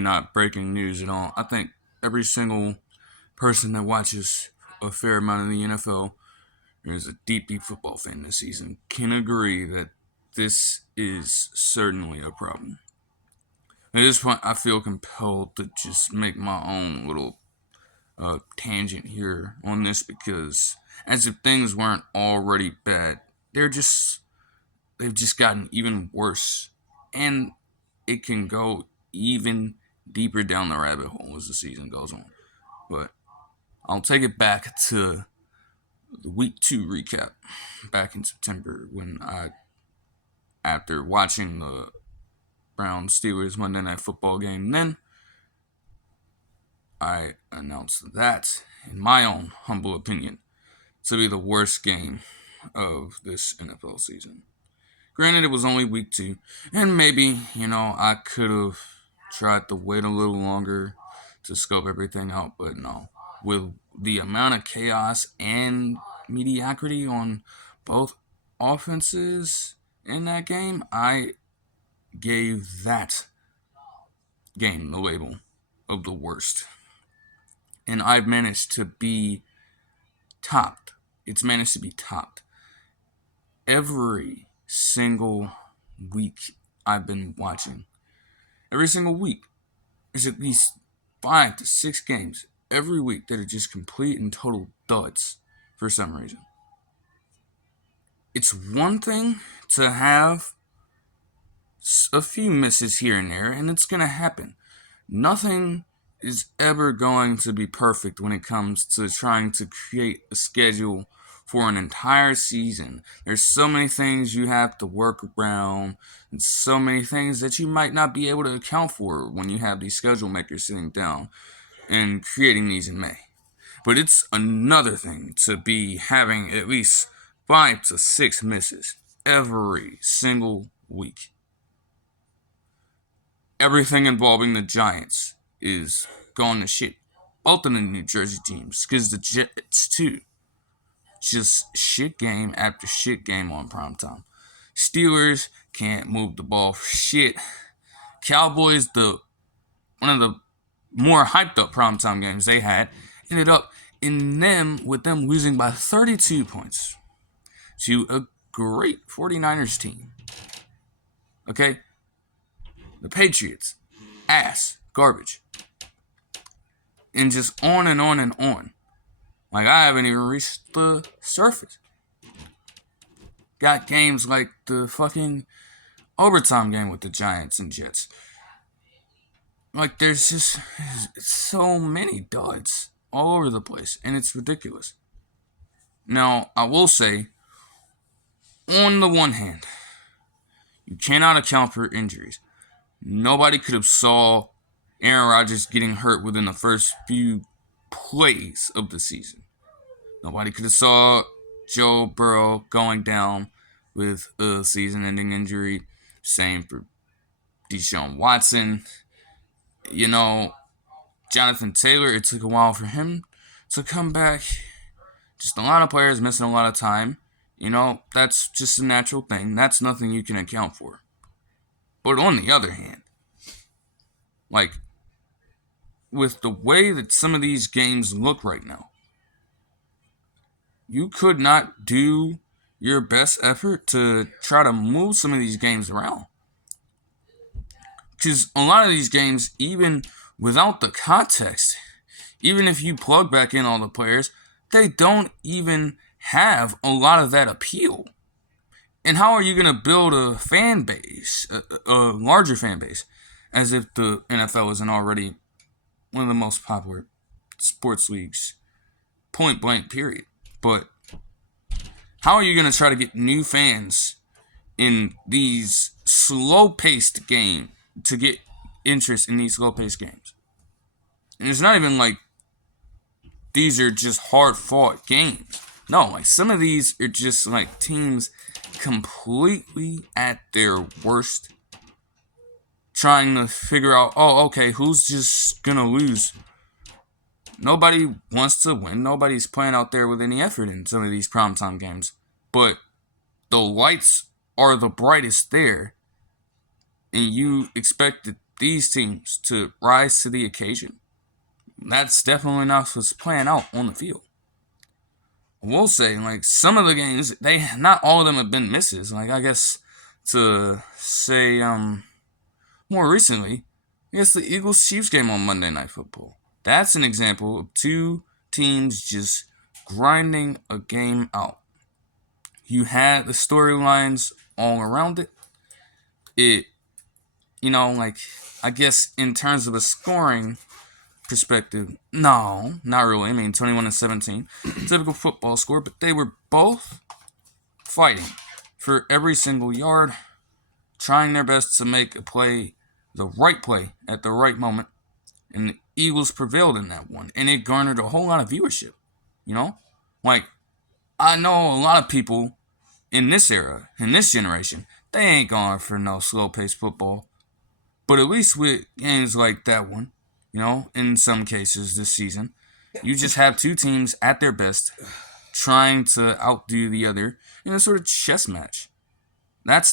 not breaking news at all. I think every single person that watches a fair amount of the NFL or is a deep, deep football fan this season can agree that this is certainly a problem. At this point, I feel compelled to just make my own little tangent here on this because, as if things weren't already bad, they've just gotten even worse, and it can go even deeper down the rabbit hole as the season goes on. But I'll take it back to the week 2 recap back in September when after watching the Browns Steelers Monday Night Football game, then I announced that, in my own humble opinion, to be the worst game of this NFL season. Granted, it was only week 2, and maybe, I could have tried to wait a little longer to scope everything out, but no. With the amount of chaos and mediocrity on both offenses in that game, I gave that game the label of the worst. And I've managed to be topped. It's managed to be topped. Every single week I've been watching. Every single week. There's at least 5 to 6 games every week that are just complete and total duds for some reason. It's one thing to have a few misses here and there, and it's going to happen. Nothing is ever going to be perfect when it comes to trying to create a schedule for an entire season. There's so many things you have to work around, and so many things that you might not be able to account for when you have these schedule makers sitting down and creating these in May. But it's another thing to be having at least 5 to 6 misses every single week. Everything involving the Giants is going to shit. Both of the New Jersey teams, because the Jets too. Just shit game after shit game on primetime. Steelers can't move the ball for shit. Cowboys, one of the more hyped up primetime games they had, ended up with them losing by 32 points to a great 49ers team. Okay? The Patriots, ass, garbage. And just on and on and on. Like, I haven't even reached the surface. Got games like the fucking overtime game with the Giants and Jets. Like, there's just so many duds all over the place, and it's ridiculous. Now, I will say, on the one hand, you cannot account for injuries. Nobody could have saw Aaron Rodgers getting hurt within the first few plays of the season. Nobody could have saw Joe Burrow going down with a season-ending injury. Same for Deshaun Watson. Jonathan Taylor, it took a while for him to come back. Just a lot of players missing a lot of time. That's just a natural thing. That's nothing you can account for. But on the other hand, like, with the way that some of these games look right now, you could not do your best effort to try to move some of these games around. Because a lot of these games, even without the context, even if you plug back in all the players, they don't even have a lot of that appeal. And how are you going to build a fan base, a larger fan base, as if the NFL isn't already one of the most popular sports leagues, point blank, period. But how are you going to try to get new fans in these slow-paced games, to get interest in these slow-paced games? And it's not even like these are just hard-fought games. No, like, some of these are just like teams completely at their worst, trying to figure out, who's just gonna lose? Nobody wants to win. Nobody's playing out there with any effort in some of these primetime games. But the lights are the brightest there, and you expect the these teams to rise to the occasion. That's definitely not what's playing out on the field. I will say, like, some of the games, not all of them have been misses. Like, I guess to say, more recently, I guess the Eagles-Chiefs game on Monday Night Football. That's an example of two teams just grinding a game out. You had the storylines all around it. Like, I guess in terms of a scoring perspective, no, not really. I mean, 21-17, typical football score, but they were both fighting for every single yard, trying their best to make a play, the right play at the right moment, and the Eagles prevailed in that one, and it garnered a whole lot of viewership, Like, I know a lot of people in this era, in this generation, they ain't going for no slow-paced football, but at least with games like that one, in some cases this season, you just have two teams at their best trying to outdo the other in a sort of chess match. That's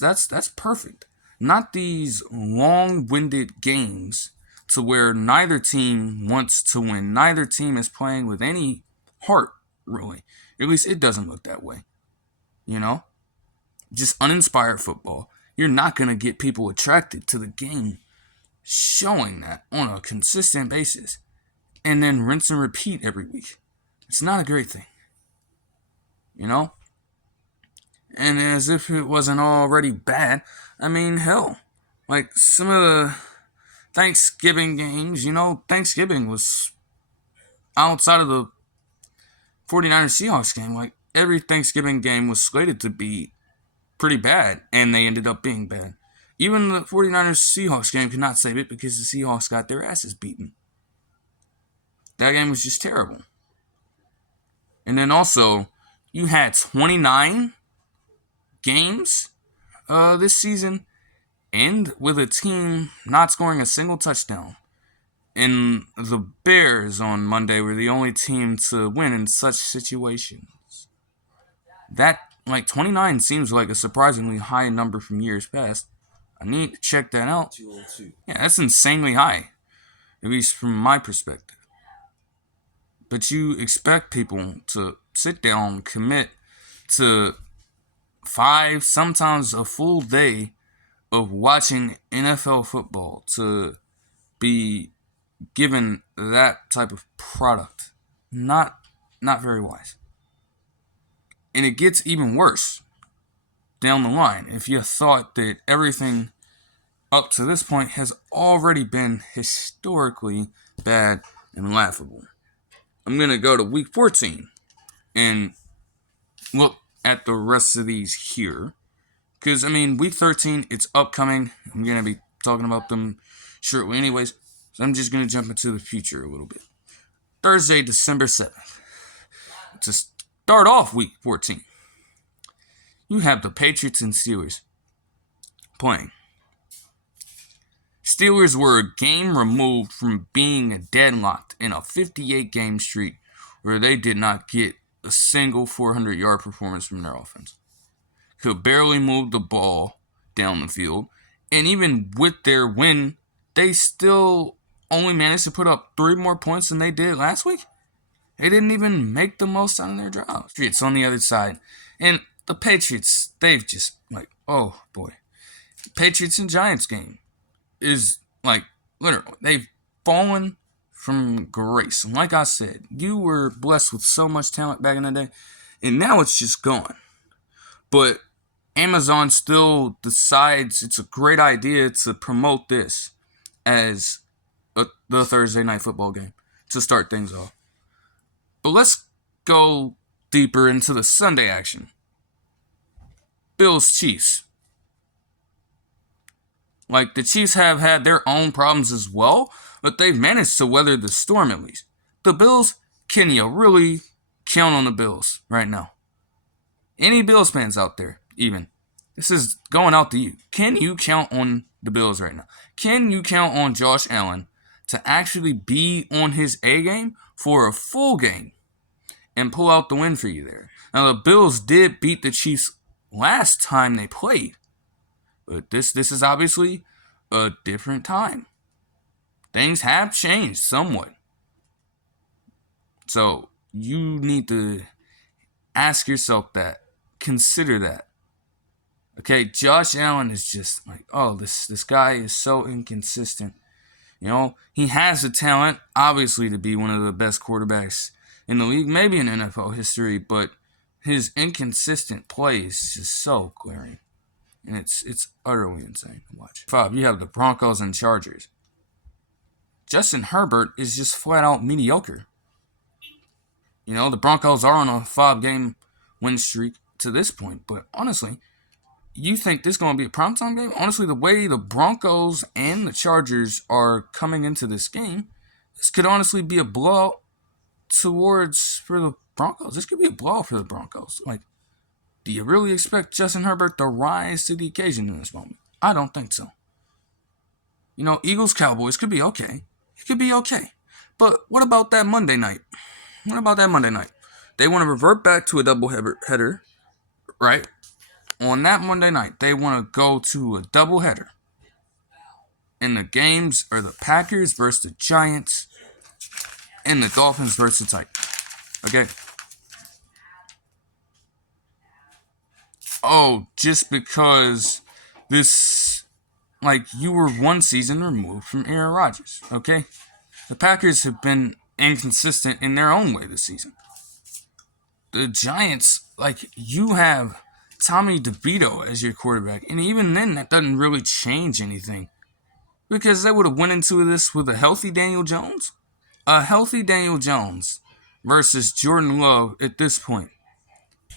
perfect. Not these long-winded games to where neither team wants to win. Neither team is playing with any heart, really. At least it doesn't look that way. Just uninspired football. You're not going to get people attracted to the game showing that on a consistent basis and then rinse and repeat every week. It's not a great thing. And as if it wasn't already bad, I mean, hell, like some of the Thanksgiving games, Thanksgiving was outside of the 49ers Seahawks game. Like, every Thanksgiving game was slated to be pretty bad, and they ended up being bad. Even the 49ers Seahawks game could not save it because the Seahawks got their asses beaten. That game was just terrible. And then also, you had 29 games this season end with a team not scoring a single touchdown. And the Bears on Monday were the only team to win in such situations. That, 29 seems like a surprisingly high number from years past. I need to check that out. 202. Yeah, that's insanely high, at least from my perspective. But you expect people to sit down, commit to 5, sometimes a full day of watching NFL football to be given that type of product. Not very wise. And it gets even worse down the line if you thought that everything up to this point has already been historically bad and laughable. I'm going to go to week 14 and look at the rest of these here. Because, week 13, it's upcoming. I'm going to be talking about them shortly anyways. So I'm just going to jump into the future a little bit. Thursday, December 7th. To start off week 14, you have the Patriots and Steelers playing. Steelers were a game removed from being deadlocked in a 58-game streak where they did not get a single 400-yard performance from their offense. Could barely move the ball down the field, and even with their win, they still only managed to put up 3 more points than they did last week. They didn't even make the most out of their drives. Patriots on the other side. And the Patriots, they've just, oh boy. Patriots and Giants game is, literally, they've fallen from grace. And like I said, you were blessed with so much talent back in the day, and now it's just gone. But Amazon still decides it's a great idea to promote this as the Thursday night football game to start things off. But let's go deeper into the Sunday action. Bills-Chiefs. The Chiefs have had their own problems as well, but they've managed to weather the storm at least. The Bills, can you really count on the Bills right now? Any Bills fans out there, even. This is going out to you. Can you count on the Bills right now? Can you count on Josh Allen to actually be on his A game for a full game and pull out the win for you there? Now, the Bills did beat the Chiefs last time they played, but this is obviously a different time. Things have changed somewhat. So you need to ask yourself that. Consider that. Okay, Josh Allen is just like, oh, this guy is so inconsistent. You know, he has the talent, obviously, to be one of the best quarterbacks in the league, maybe in NFL history, but his inconsistent play is just so glaring. And it's utterly insane to watch. 5, you have the Broncos and Chargers. Justin Herbert is just flat out mediocre. You know, the Broncos are on a 5-game win streak to this point, but honestly, you think this is going to be a primetime game? Honestly, the way the Broncos and the Chargers are coming into this game, this could honestly be a blowout for the Broncos. This could be a blowout for the Broncos. Like, do you really expect Justin Herbert to rise to the occasion in this moment? I don't think so. You know, Eagles-Cowboys could be okay. It could be okay. But what about that Monday night? What about that Monday night? They want to revert back to a doubleheader, right? On that Monday night, they want to go to a doubleheader. And the games are the Packers versus the Giants and the Dolphins versus the Titans. Okay? Oh, just because you were one season removed from Aaron Rodgers, okay? The Packers have been inconsistent in their own way this season. The Giants, you have Tommy DeVito as your quarterback, and even then, that doesn't really change anything. Because they would have went into this with a healthy Daniel Jones. A healthy Daniel Jones versus Jordan Love at this point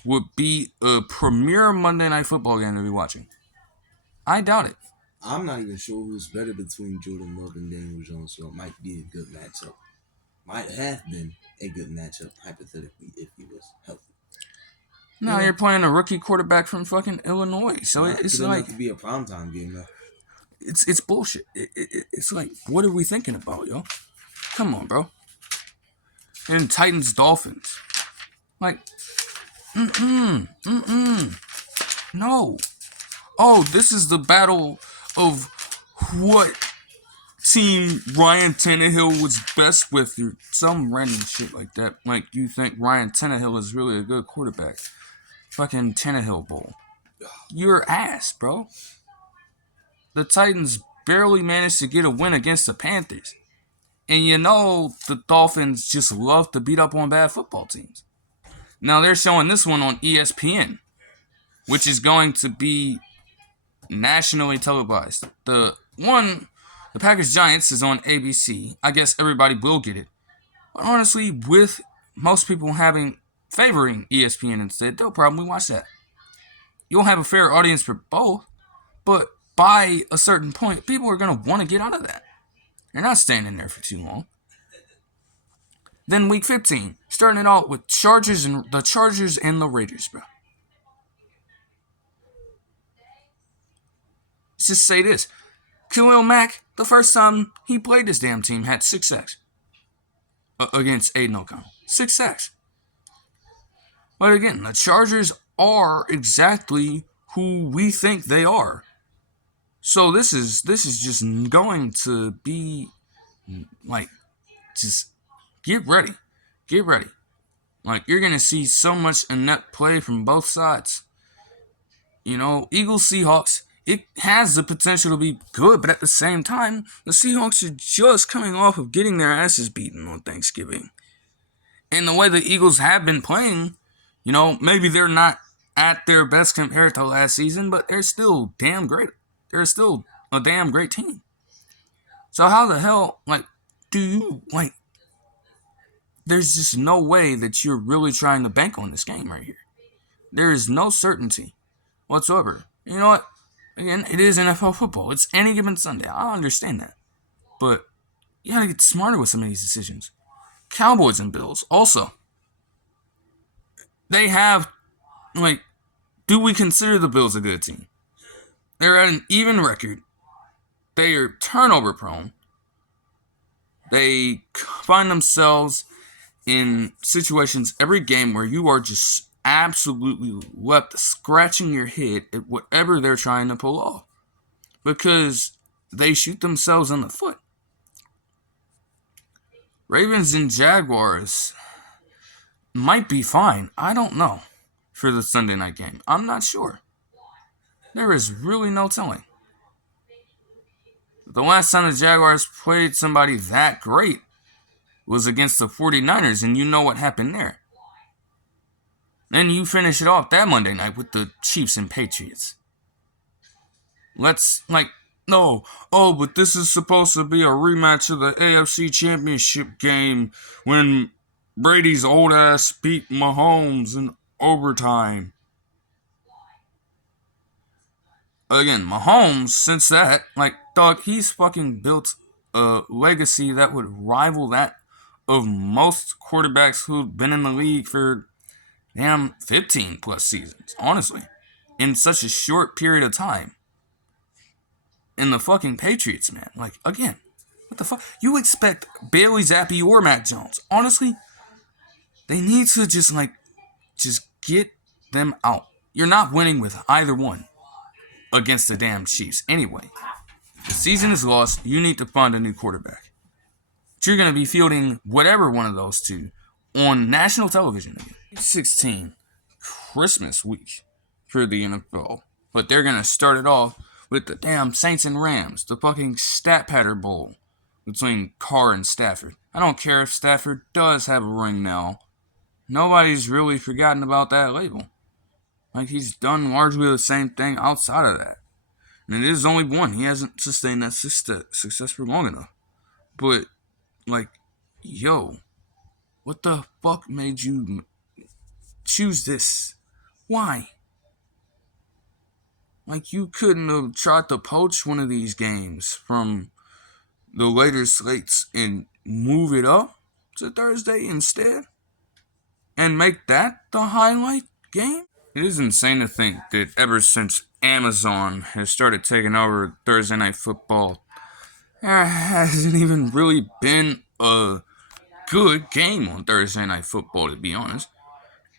would be a premier Monday Night Football game to be watching. I doubt it. I'm not even sure who's better between Jordan Love and Daniel Jones, so it might be a good matchup. Might have been a good matchup, hypothetically, if he was healthy. No, you're playing a rookie quarterback from fucking Illinois, so it's like to be a primetime game, though. It's bullshit. It's like, what are we thinking about, yo? Come on, bro. And Titans Dolphins, no. Oh, this is the battle of what team Ryan Tannehill was best with, or some random shit like that. Like, you think Ryan Tannehill is really a good quarterback. Fucking Tannehill Bowl. You're ass, bro. The Titans barely managed to get a win against the Panthers. And you know the Dolphins just love to beat up on bad football teams. Now they're showing this one on ESPN, which is going to be nationally televised. The Packers Giants is on ABC. I guess everybody will get it. But honestly, with most people favoring ESPN instead, they'll probably watch that. You'll have a fair audience for both, but by a certain point, people are going to want to get out of that. You're not staying in there for too long. Then week 15, starting it out with the Chargers and the Raiders, bro. Let's just say this. Khalil Mack, the first time he played this damn team, had 6 sacks. Against Aiden O'Connell. 6 sacks. But again, the Chargers are exactly who we think they are. So this is just going to be just get ready. Get ready. You're going to see so much inept play from both sides. You know, Eagles, Seahawks, it has the potential to be good, but at the same time, the Seahawks are just coming off of getting their asses beaten on Thanksgiving. And the way the Eagles have been playing, you know, maybe they're not at their best compared to last season, but they're still damn great. They're still a damn great team. So how the hell, do you, there's just no way that you're really trying to bank on this game right here. There is no certainty whatsoever. You know what? Again, it is NFL football. It's any given Sunday. I understand that. But you gotta get smarter with some of these decisions. Cowboys and Bills, also. They have, do we consider the Bills a good team? They're at an even record. They are turnover prone. They find themselves in situations every game where you are just absolutely left scratching your head at whatever they're trying to pull off. Because they shoot themselves in the foot. Ravens and Jaguars might be fine. I don't know. For the Sunday night game. I'm not sure. There is really no telling. The last time the Jaguars played somebody that great was against the 49ers, and you know what happened there. Then you finish it off that Monday night with the Chiefs and Patriots. No. Oh, but this is supposed to be a rematch of the AFC Championship game when Brady's old ass beat Mahomes in overtime. Again, Mahomes, since that, dog, he's fucking built a legacy that would rival that of most quarterbacks who've been in the league for, 15 plus seasons, honestly. In such a short period of time. And the fucking Patriots, man. Again, what the fuck? You expect Bailey Zappi or Mac Jones. Honestly, they need to just get them out. You're not winning with either one against the damn Chiefs. Anyway, the season is lost. You need to find a new quarterback. But you're going to be fielding whatever one of those two on national television again. 16, Christmas week for the NFL. But they're going to start it off with the damn Saints and Rams, the fucking Stat Patter Bowl between Carr and Stafford. I don't care if Stafford does have a ring now. Nobody's really forgotten about that label. He's done largely the same thing outside of that. And it is only one. He hasn't sustained that success for long enough. But, yo, what the fuck made you choose this? Why? You couldn't have tried to poach one of these games from the later slates and move it up to Thursday instead? And make that the highlight game? It is insane to think that ever since Amazon has started taking over Thursday Night Football, there hasn't even really been a good game on Thursday Night Football, to be honest.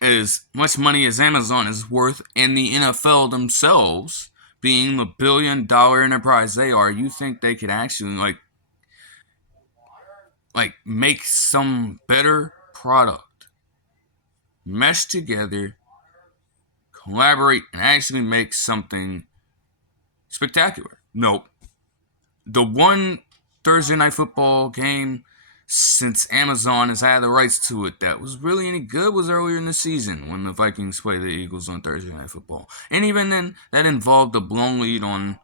As much money as Amazon is worth, and the NFL themselves, being the billion-dollar enterprise they are, you think they could actually, make some better product, mesh together, collaborate, and actually make something spectacular? Nope. The one Thursday Night Football game since Amazon has had the rights to it that was really any good was earlier in the season when the Vikings played the Eagles on Thursday Night Football. And even then, that involved a blown lead on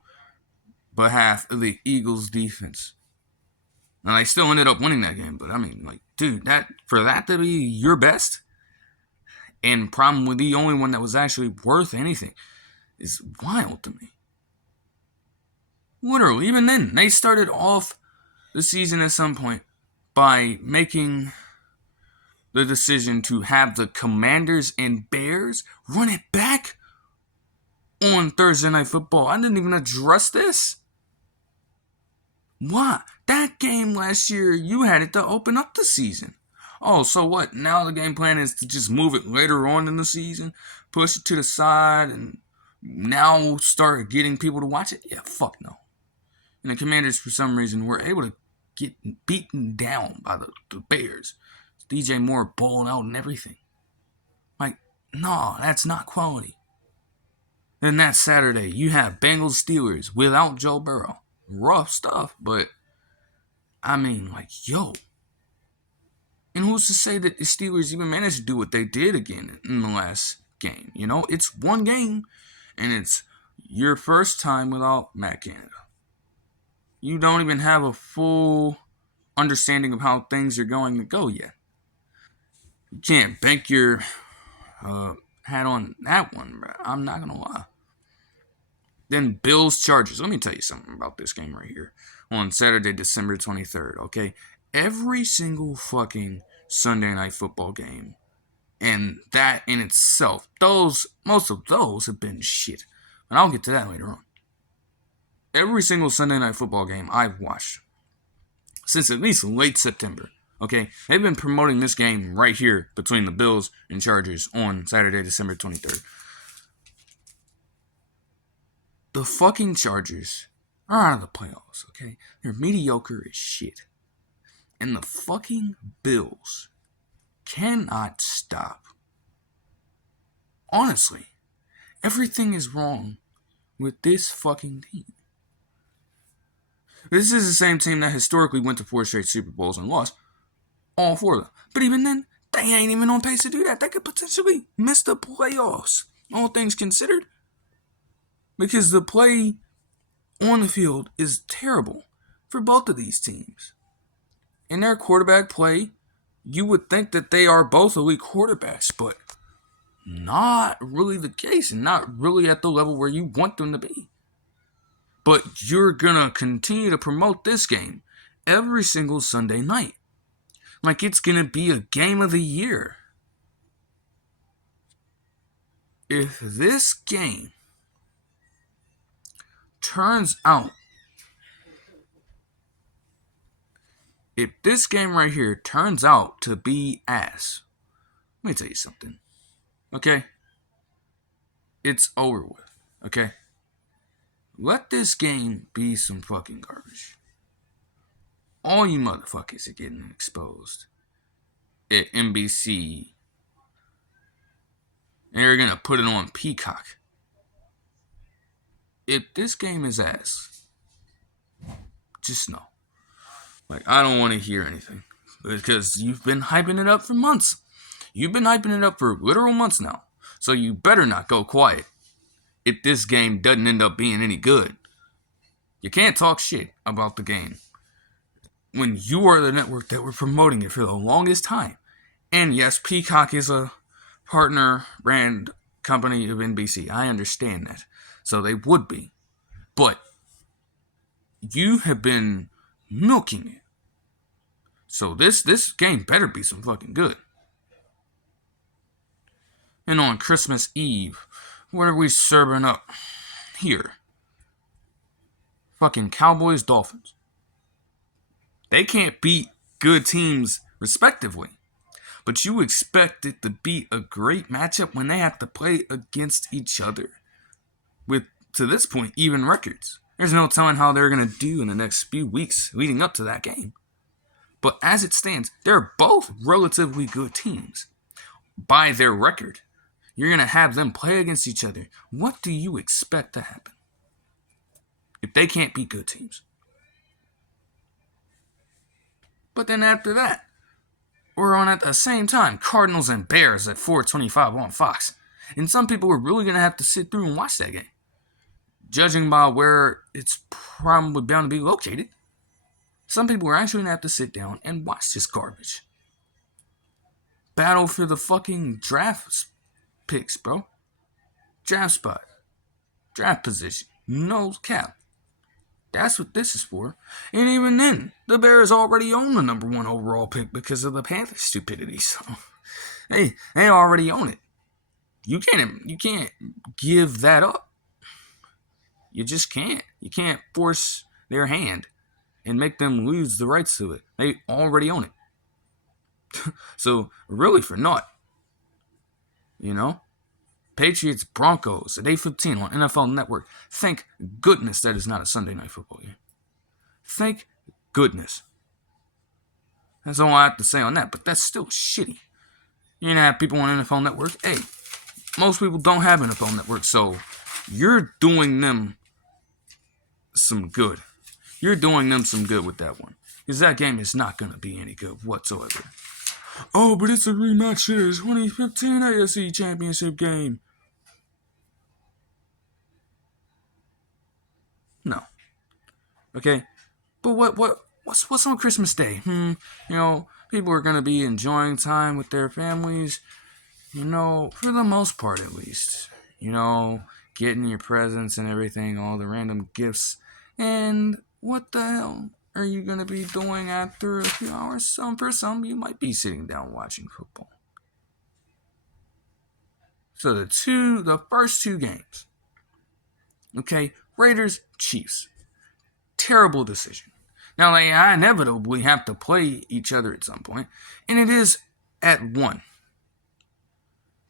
behalf of the Eagles defense. And they still ended up winning that game, but dude, for that to be your best, and probably the only one that was actually worth anything, is wild to me. Literally, even then, they started off the season at some point by making the decision to have the Commanders and Bears run it back on Thursday Night Football. I didn't even address this. Why? That game last year, you had it to open up the season. Oh, so what? Now the game plan is to just move it later on in the season, push it to the side, and now start getting people to watch it? Yeah, fuck no. And the Commanders, for some reason, were able to get beaten down by the Bears. DJ Moore bowling out and everything. No, that's not quality. Then that Saturday, you have Bengals Steelers without Joe Burrow. Rough stuff, but yo. And who's to say that the Steelers even managed to do what they did again in the last game? It's one game, and it's your first time without Matt Canada. You don't even have a full understanding of how things are going to go yet. You can't bank your hat on that one, bro. I'm not going to lie. Then Bills Chargers. Let me tell you something about this game right here. On Saturday, December 23rd, okay? Every single fucking Sunday Night Football game, and that in itself, most of those have been shit. And I'll get to that later on. Every single Sunday Night Football game I've watched since at least late September, okay? They've been promoting this game right here between the Bills and Chargers on Saturday, December 23rd. The fucking Chargers are out of the playoffs, okay? They're mediocre as shit. And the fucking Bills cannot stop. Honestly, everything is wrong with this fucking team. This is the same team that historically went to 4 straight Super Bowls and lost all 4 of them. But even then, they ain't even on pace to do that. They could potentially miss the playoffs, all things considered. Because the play on the field is terrible for both of these teams. In their quarterback play, you would think that they are both elite quarterbacks, but not really the case and not really at the level where you want them to be. But you're gonna continue to promote this game every single Sunday night. Like it's gonna be a game of the year. If this game turns out, if this game right here turns out to be ass, let me tell you something. Okay? It's over with. Okay? Let this game be some fucking garbage. All you motherfuckers are getting exposed at NBC. And they're gonna put it on Peacock. If this game is ass, just know. Like, I don't want to hear anything. Because you've been hyping it up for months. You've been hyping it up for literal months now. So you better not go quiet if this game doesn't end up being any good. You can't talk shit about the game when you are the network that were promoting it for the longest time. And yes, Peacock is a partner brand company of NBC. I understand that. So they would be. But you have been milking it. So this game better be some fucking good. And on Christmas Eve, what are we serving up here? Fucking Cowboys, Dolphins. They can't beat good teams respectively. But you expect it to be a great matchup when they have to play against each other with, to this point, even records. There's no telling how they're going to do in the next few weeks leading up to that game. But as it stands, they're both relatively good teams by their record. You're going to have them play against each other. What do you expect to happen if they can't beat good teams? But then after that, we're on at the same time Cardinals and Bears at 4:25 on Fox. And some people are really going to have to sit through and watch that game. Judging by where it's probably bound to be located, some people are actually going to have to sit down and watch this garbage. Battle for the fucking draft picks, bro. Draft spot. Draft position. No cap. That's what this is for. And even then, the Bears already own the number 1 overall pick because of the Panthers' stupidity. So, they already own it. You can't give that up. You just can't. You can't force their hand and make them lose the rights to it. They already own it. So, really for naught. You know? Patriots, Broncos at 8:15 on NFL Network. Thank goodness that is not a Sunday night football game. Thank goodness. That's all I have to say on that, but that's still shitty. You're gonna have people on NFL Network. Hey, most people don't have NFL Network, so you're doing them some good. You're doing them some good with that one. Because that game is not gonna be any good whatsoever. Oh, but it's a rematch here. 2015 AFC Championship game. No. Okay? But what's on Christmas Day? You know, people are gonna be enjoying time with their families, you know, for the most part at least. You know, getting your presents and everything, all the random gifts. And what the hell are you gonna be doing after a few hours? For some, you might be sitting down watching football. So the first 2 games. Okay, Raiders, Chiefs. Terrible decision. Now, they inevitably have to play each other at some point, and it is at 1.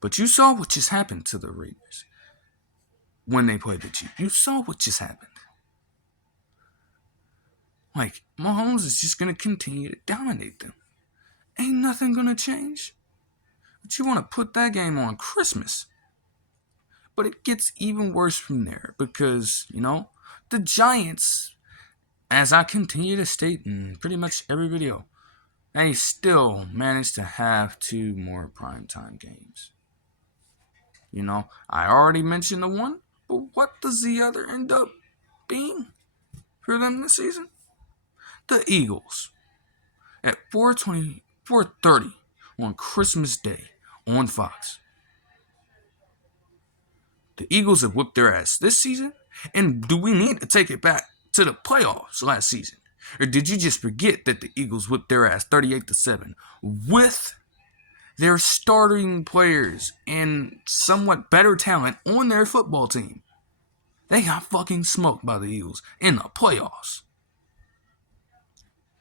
But you saw what just happened to the Raiders when they played the Chiefs. You saw what just happened. Like, Mahomes is just going to continue to dominate them. Ain't nothing going to change. But you want to put that game on Christmas. But it gets even worse from there because, the Giants, as I continue to state in pretty much every video, they still managed to have 2 more primetime games. I already mentioned the one, but what does the other end up being for them this season? The Eagles at 4:30 on Christmas Day on Fox. The Eagles have whipped their ass this season, and do we need to take it back to the playoffs last season? Or did you just forget that the Eagles whipped their ass 38-7 with their starting players and somewhat better talent on their football team? They got fucking smoked by the Eagles in the playoffs.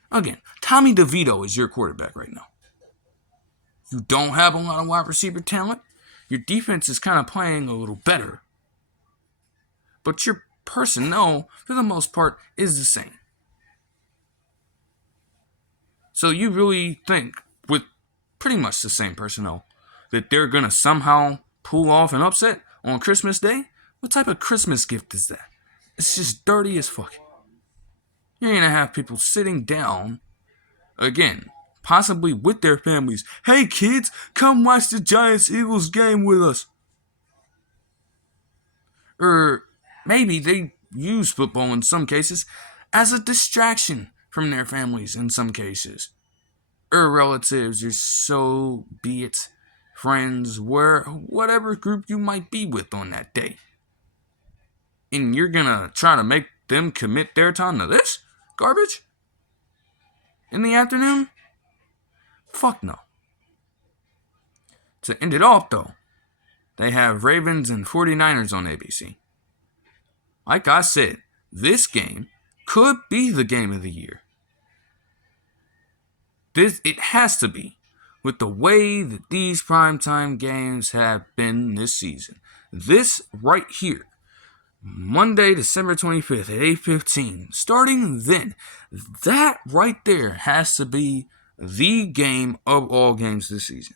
Again, Tommy DeVito is your quarterback right now. You don't have a lot of wide receiver talent. Your defense is kind of playing a little better. But your personnel, for the most part, is the same. So you really think, with pretty much the same personnel, that they're going to somehow pull off an upset on Christmas Day? What type of Christmas gift is that? It's just dirty as fuck. You're going to have people sitting down, again, possibly with their families. Hey kids, come watch the Giants-Eagles game with us. Or maybe they use football in some cases as a distraction from their families in some cases. Or relatives, or so be it, friends, whatever group you might be with on that day. And you're gonna try to make them commit their time to this garbage? In the afternoon? Fuck no. To end it off though, they have Ravens and 49ers on ABC. Like I said, this game could be the game of the year. It has to be, with the way that these primetime games have been this season. This right here, Monday, December 25th at 8:15, starting then, that right there has to be the game of all games this season.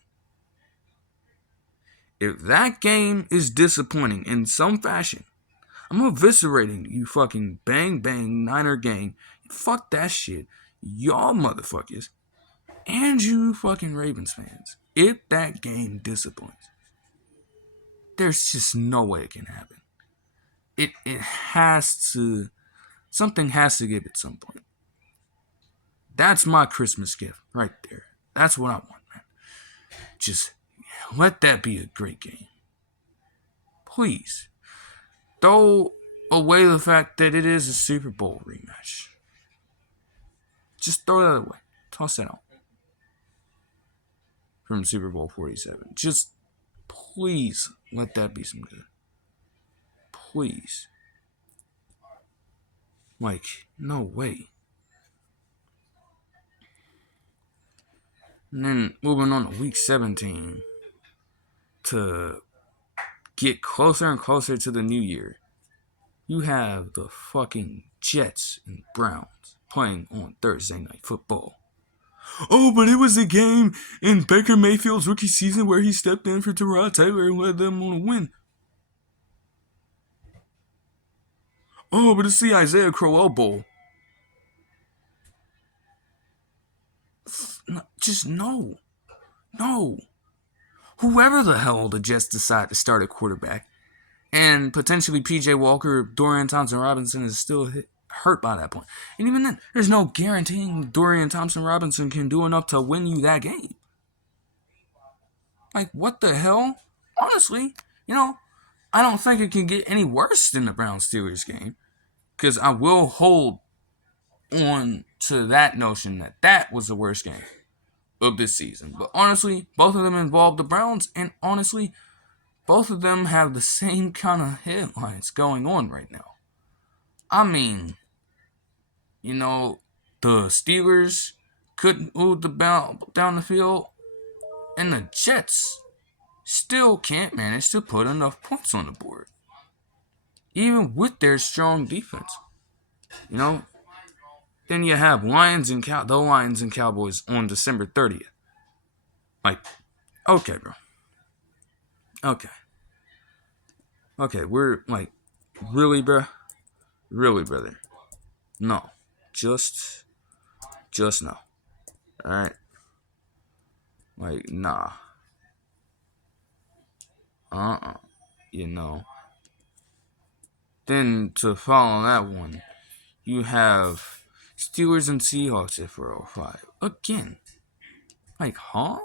If that game is disappointing in some fashion, I'm eviscerating you fucking bang bang Niner gang. Fuck that shit. Y'all motherfuckers. And you fucking Ravens fans. If that game disappoints, there's just no way it can happen. It has to, something has to give at some point. That's my Christmas gift right there. That's what I want, man. Just let that be a great game. Please. Throw away the fact that it is a Super Bowl rematch. Just throw that away. Toss that out. From Super Bowl 47. Just please let that be some good. Please. Like, no way. And then moving on to week 17 to get closer and closer to the new year. You have the fucking Jets and Browns playing on Thursday Night Football. Oh, but it was a game in Baker Mayfield's rookie season where he stepped in for Tyrod Taylor and led them on a win. Oh, but it's the Isaiah Crowell Bowl. Just no. No. Whoever the hell the Jets decide to start at quarterback, and potentially PJ Walker, Dorian Thompson-Robinson is still hurt by that point. And even then, there's no guaranteeing Dorian Thompson-Robinson can do enough to win you that game. Like, what the hell? Honestly, I don't think it can get any worse than the Browns-Steelers game. Because I will hold on to that notion that was the worst game of this season. But honestly, both of them involve the Browns, and honestly, both of them have the same kind of headlines going on right now. I mean, the Steelers couldn't move the ball down the field, and the Jets still can't manage to put enough points on the board, even with their strong defense. Then you have the Lions and Cowboys on December 30th. Like, okay, bro. Okay. Okay, we're like, really, bro? Really, brother? No. Just no. Alright? Like, nah. Uh-uh. You know. Then to follow that one, you have Steelers and Seahawks at 4:05. Again. Like, huh?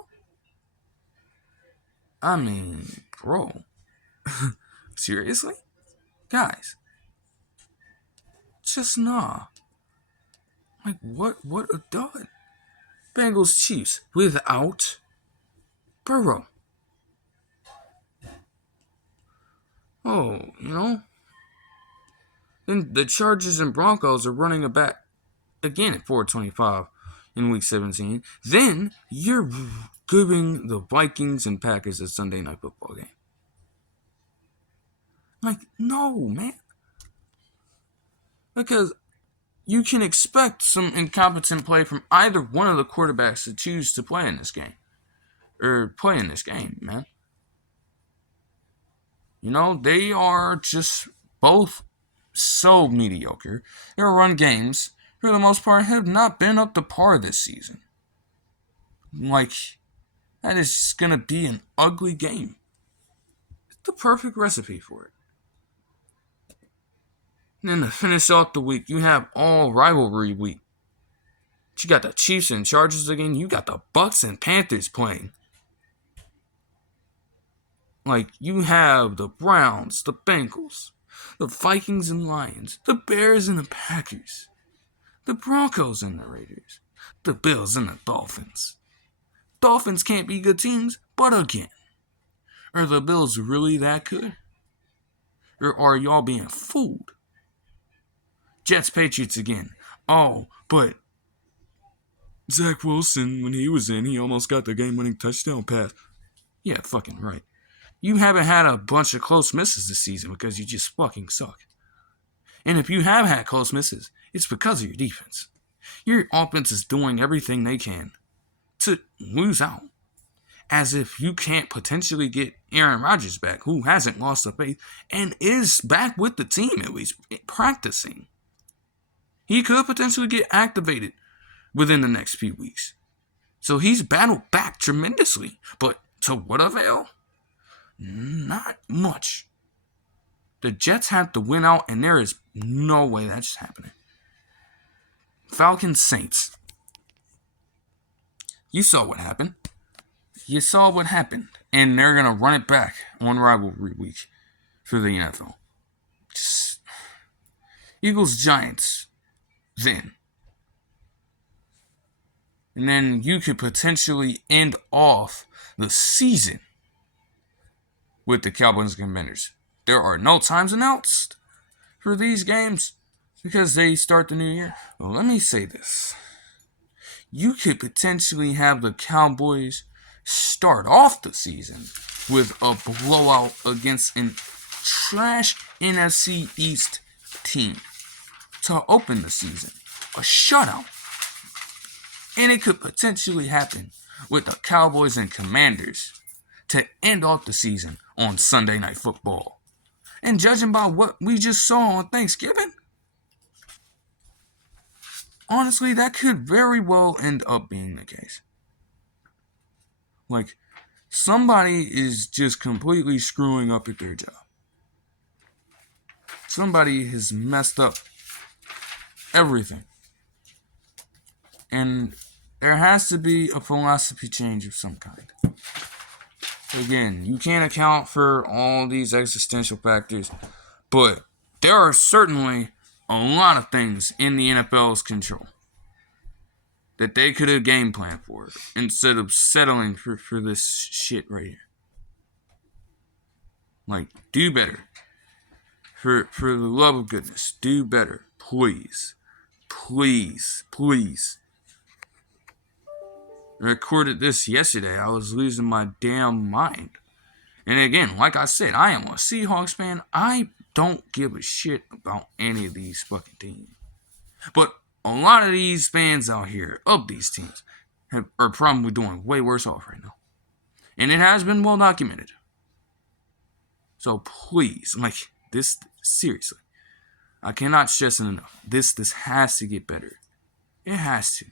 I mean, bro. Seriously? Guys. Just nah. Like, what a dud. Bengals Chiefs without Burrow. Oh, you know? Then the Chargers and Broncos are running it back again at 4:25 in Week 17. Then you're giving the Vikings and Packers a Sunday Night Football game. Like, no, man. Because you can expect some incompetent play from either one of the quarterbacks to choose to play in this game. Or play in this game, man. You know, they are just both so mediocre. Their run games, for the most part, have not been up to par this season. Like, that is going to be an ugly game. It's the perfect recipe for it. And then to finish off the week, you have all rivalry week. You got the Chiefs and Chargers again. You got the Bucks and Panthers playing. Like, you have the Browns, the Bengals, the Vikings and Lions, the Bears and the Packers, the Broncos and the Raiders, the Bills and the Dolphins. Dolphins can't be good teams, but again, are the Bills really that good? Or are y'all being fooled? Jets Patriots again. Oh, but Zach Wilson, when he was in, he almost got the game-winning touchdown pass. Yeah, fucking right. You haven't had a bunch of close misses this season because you just fucking suck. And if you have had close misses, it's because of your defense. Your offense is doing everything they can to lose out. As if you can't potentially get Aaron Rodgers back, who hasn't lost a faith and is back with the team at least, practicing. He could potentially get activated within the next few weeks. So he's battled back tremendously. But to what avail? Not much. The Jets have to win out, and there is no way that's happening. Falcons Saints. You saw what happened. You saw what happened. And they're going to run it back on rivalry week for the NFL. Just Eagles Giants. Then. And then you could potentially end off the season with the Cowboys and Commanders. There are no times announced for these games because they start the new year. Well, let me say this. You could potentially have the Cowboys start off the season with a blowout against a trash NFC East team to open the season. A shutout. And it could potentially happen with the Cowboys and Commanders to end off the season on Sunday Night Football. And judging by what we just saw on Thanksgiving, honestly, that could very well end up being the case. Like, somebody is just completely screwing up at their job. Somebody has messed up everything. And there has to be a philosophy change of some kind. Again, you can't account for all these existential factors, but there are certainly a lot of things in the NFL's control that they could have game planned for instead of settling for this shit right here. Like, do better. For the love of goodness, do better. Please. Please. Please. I recorded this yesterday. I was losing my damn mind. And again, like I said, I am a Seahawks fan. I don't give a shit about any of these fucking teams. But a lot of these fans out here of these teams are probably doing way worse off right now. And it has been well documented. So please, like this, seriously, I cannot stress it enough. This has to get better. It has to.